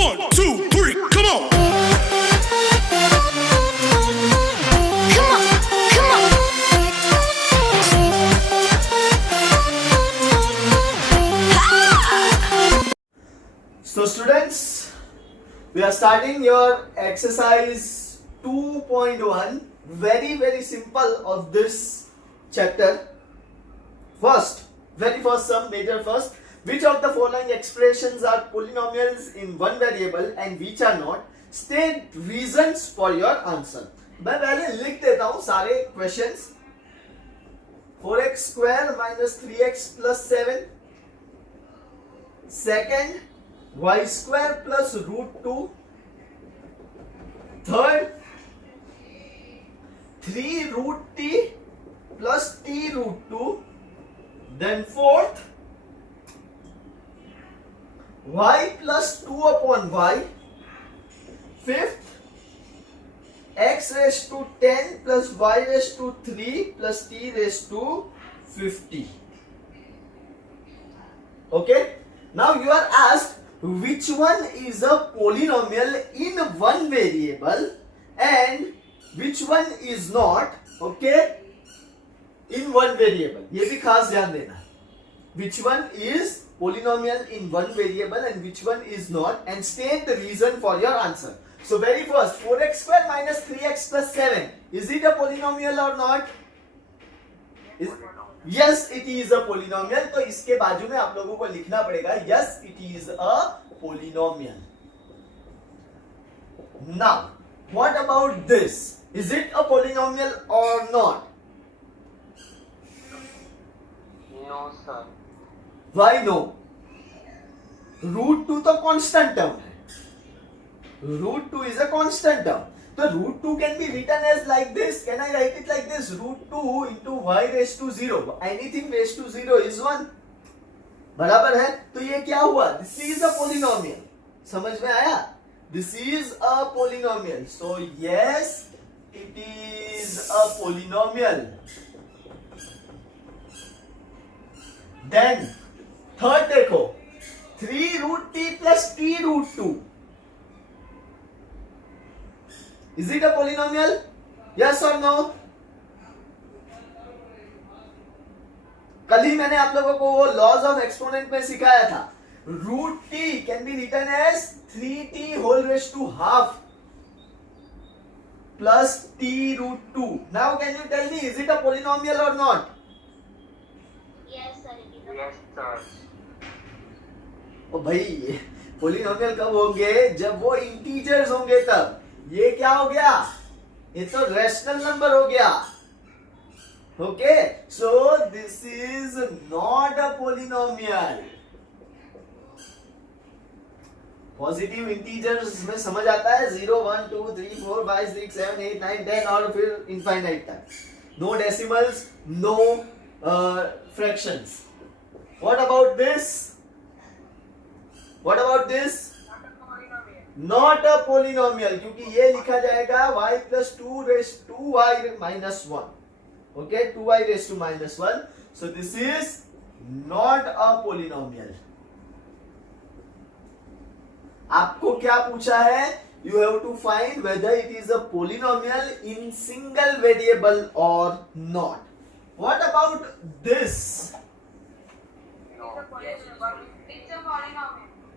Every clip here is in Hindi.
1, 2, 3, come on. Come on, come on. So students, we are starting your exercise 2.1, very simple of this chapter. First, very first sum, major first. Which of the following expressions are polynomials in one variable and which are not? State reasons for your answer. मैं पहले लिख देता हूं सारे questions. 4x square minus 3x plus 7. Second, y square plus root 2. Third, 3 root t plus t root 2. Then fourth, y plus 2 upon y. Fifth, x raised to 10 plus y raised to 3 plus t raised to 50. Okay? Now you are asked which one is a polynomial in one variable and which one is not, okay, in one variable. ये भी खास ध्यान देना. Which one is polynomial in one variable and which one is not, and state the reason for your answer. So very first, 4x square minus 3x plus 7. Is it a polynomial or not? Yes, it is a polynomial. तो इसके बाजू में आप लोगों को लिखना पड़ेगा yes, it is a polynomial. Now, what about this? Is it a polynomial or not? No, sir. Why no? Root 2 तो constant term है. Root 2 is a constant term. So root 2 can be written as like this. Can I write it like this? Root 2 into y raised to 0. Anything raised to 0 is 1. बराबर है. तो ये क्या हुआ? This is a polynomial. समझ में आया? This is a polynomial. So yes, it is a polynomial. Then third देखो, 3 root t plus t root 2. Is it a polynomial? Yes or no? कल ही मैंने आप लोगों को वो लॉज ऑफ एक्सपोनेंट में सिखाया था. Root t can be written as 3t whole raised to half plus t root 2. Now can you tell me, is it a polynomial or not? Yes, sir. Yes, sir. ओ भाई, पोलिनोमियल कब होंगे? जब वो इंटीजर्स होंगे तब. ये क्या हो गया? ये तो रेशनल नंबर हो गया. Okay, so this is not a polynomial. Positive integers में समझ आता है 0 1 2 3 4 5 6 7 8 9 10 और फिर इनफाइनाइट तक. No decimals, no fractions. What about this? What about this? Not a polynomial, क्योंकि ये लिखा जाएगा y plus 2 raised to 2y minus 1. Okay, 2y raised to minus 1. So this is not a polynomial. आपको क्या पूछा है? You have to find whether it is a polynomial in single variable or not. What about this?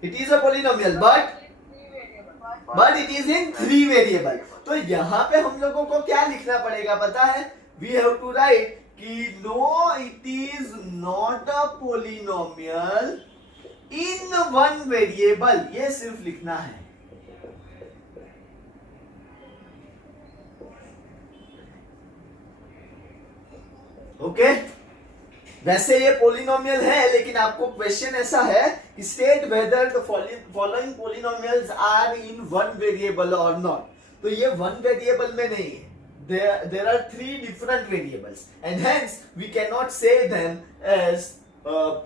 It is a polynomial, but it is in 3 variable. तो यहाँ पे हम लोगों को क्या लिखना पड़ेगा पता है? We have to write कि no, it is not a polynomial in one variable. ये सिर्फ लिखना है. ओके? वैसे ये पोलिनोमियल है, लेकिन आपको क्वेश्चन ऐसा है कि state whether the following polynomials are in one variable और नॉट. तो ये वन वेरिएबल में नहीं है. There are 3 different variables and hence we cannot say them as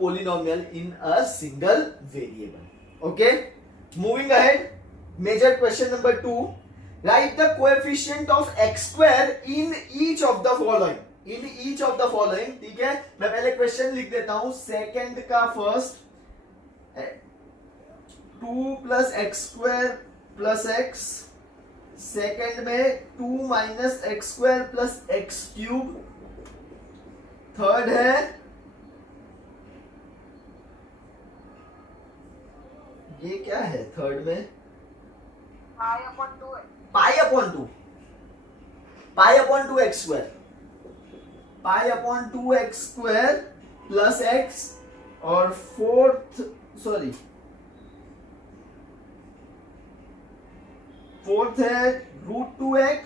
polynomial in a single variable. Okay, moving ahead, major question number 2. Write the coefficient of x square in each of the following. In each of the following, ठीक है. मैं पहले क्वेश्चन लिख देता हूं. सेकंड का first, 2 plus x square plus x, second में 2 minus x square plus x cube, third है ये क्या है थर्ड में, pi upon two x square, pi upon 2 x square plus x, और फोर्थ है √2x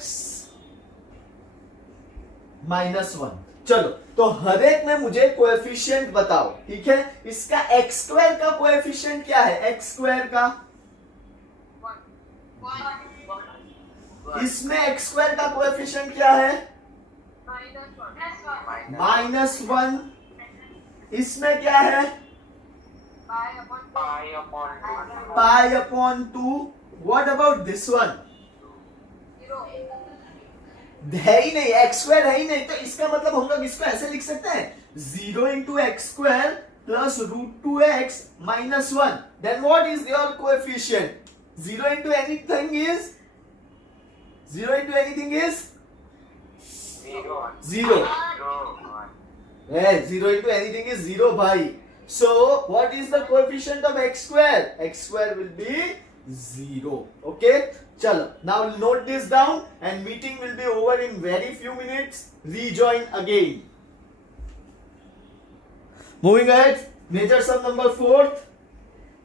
-1। चलो, तो हर एक में मुझे कोएफिशिएंट बताओ, ठीक है। इसका एक्स स्क्वायर का कोएफिशिएंट क्या है, एक्स स्क्वायर का, इसमें एक्स स्क्वायर का कोएफिशिएंट क्या है, -1। इसमें क्या है, pi upon 2। What about this one, है ही नहीं, एक्स स्क्वायर है ही नहीं, तो इसका मतलब हम लोग इसको ऐसे लिख सकते हैं 0 into X square plus √2x -1। Then what is your coefficient, 0 into anything is 0 into anything is 0 भाई। So what is the coefficient of x square? X square will be 0. Okay, chalo, now note this down and meeting will be over in very few minutes. Rejoin again. Moving ahead, measure sum number 4th.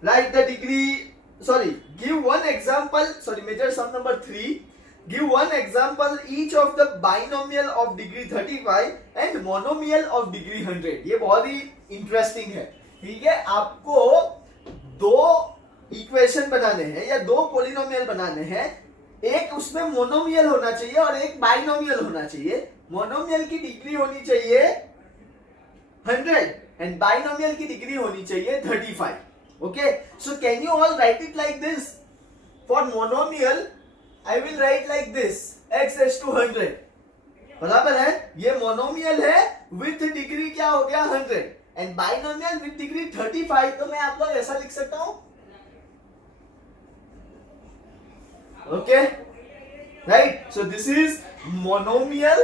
Write the degree, give one example, measure sum number 3. Give one example each of the binomial of degree 35 and monomial of degree 100. ये बहुत ही इंटरेस्टिंग है, ठीक है। आपको दो इक्वेशन बनाने हैं या दो पोलिनोमियल बनाने हैं, एक उसमें मोनोमियल होना चाहिए और एक बाइनोमियल होना चाहिए। मोनोमियल की डिग्री होनी चाहिए 100 एंड बाइनोमियल की डिग्री होनी चाहिए 35। Okay, so can you all right it like this. For monomial I will write like this, x raised to 100, बराबर है। ये मोनोमियल है विथ डिग्री क्या हो गया 100 एंड बाइनोमियल विथ डिग्री 35, तो मैं आप लोग ऐसा लिख सकता हूं, okay right. So this is monomial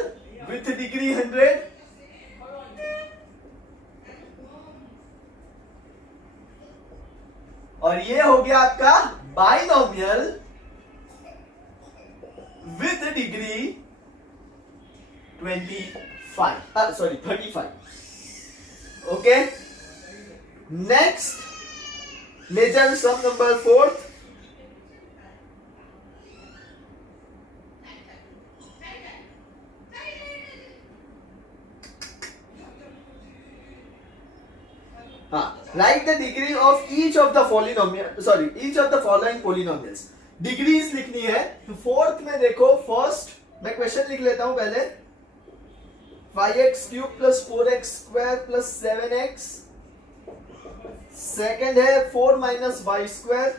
with degree 100 और ये हो गया आपका binomial with degree 35. Okay, next measure sum number 4th. Write the degree of each of the following polynomials. Degrees लिखनी है। तो फोर्थ में देखो, फर्स्ट मैं क्वेश्चन लिख लेता हूं पहले, 5x cube plus 4x square plus 7x, second है 4 माइनस वाई स्क्वायर,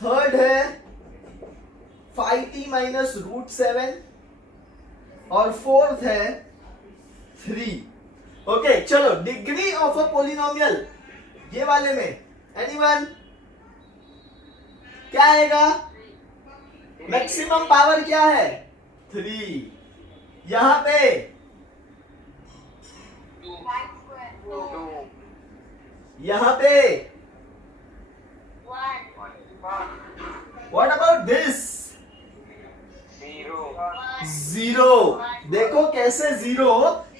थर्ड है 5t माइनस √7 और फोर्थ है 3। ओके, चलो डिग्री ऑफ अ पोलिनोमियल ये वाले में एनीवन क्या आएगा, मैक्सिमम पावर क्या है 3, यहां पे 2, यहां पे 1, व्हाट अबाउट दिस 0। देखो कैसे 0,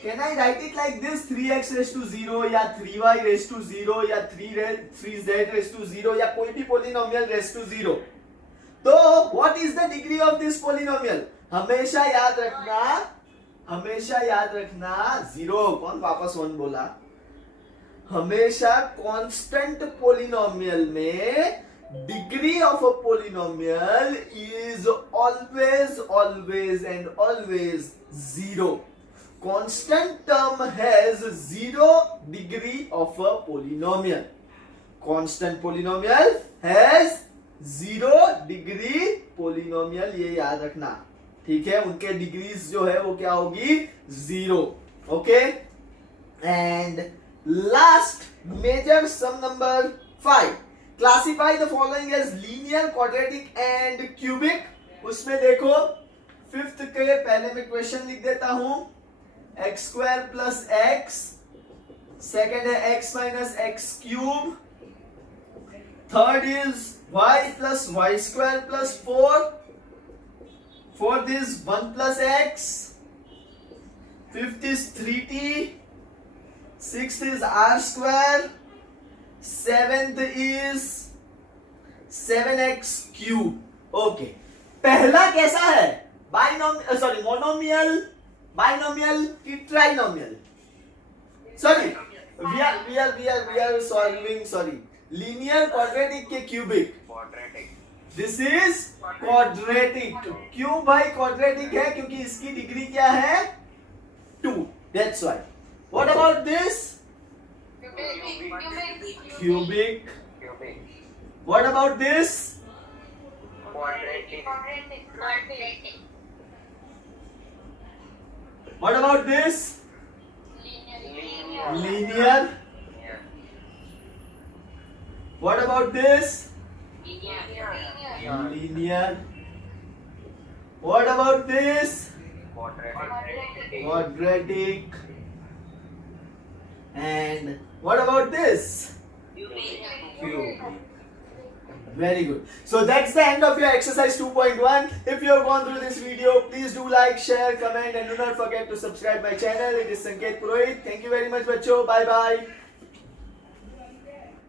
can I right it like this 3x raised to 0 या 3y raised to 0 या 3z raised to 0 या कोई भी पोलिनोमियल raised to 0। तो what is the degree of this polynomial, हमेशा याद रखना 0, कौन वापस 1 बोला, हमेशा कांस्टेंट पोलिनोमियल में degree of a polynomial is always and always 0। Constant term has 0 degree of a polynomial. Constant polynomial has 0 degree polynomial, ये याद रखना, ठीक है। उनके डिग्रीज जो है वो क्या होगी 0। Okay, and last major sum number 5। Classify the following as linear, quadratic and cubic. उसमें देखो फिफ्थ के पहले मैं क्वेश्चन लिख देता हूं, x square plus x, second है x minus x cube, third is y plus y square plus four, fourth is 1 plus x, fifth is 3t, sixth is r square, seventh is 7x cube. Okay, पहला कैसा है? मोनोमियल, बाइनोमियल की trinomial? Sorry, we are solving, sorry, linear, quadratic के cubic. Quadratic. This is quadratic. क्यों भाई क्वाड्रेटिक है? क्योंकि इसकी डिग्री क्या है? 2, that's why. What about this? Cubic. What about this? Quadratic. What about this? Linear. Yeah. What about this? Yeah. Linear. What about this? Quadratic. Quadratic. And what about this? Cubic. Very good. So that's the end of your exercise 2.1. If you have gone through this video, please do like, share, comment and do not forget to subscribe my channel. It is Sanket Purohit. Thank you very much, bachcho. Bye bye.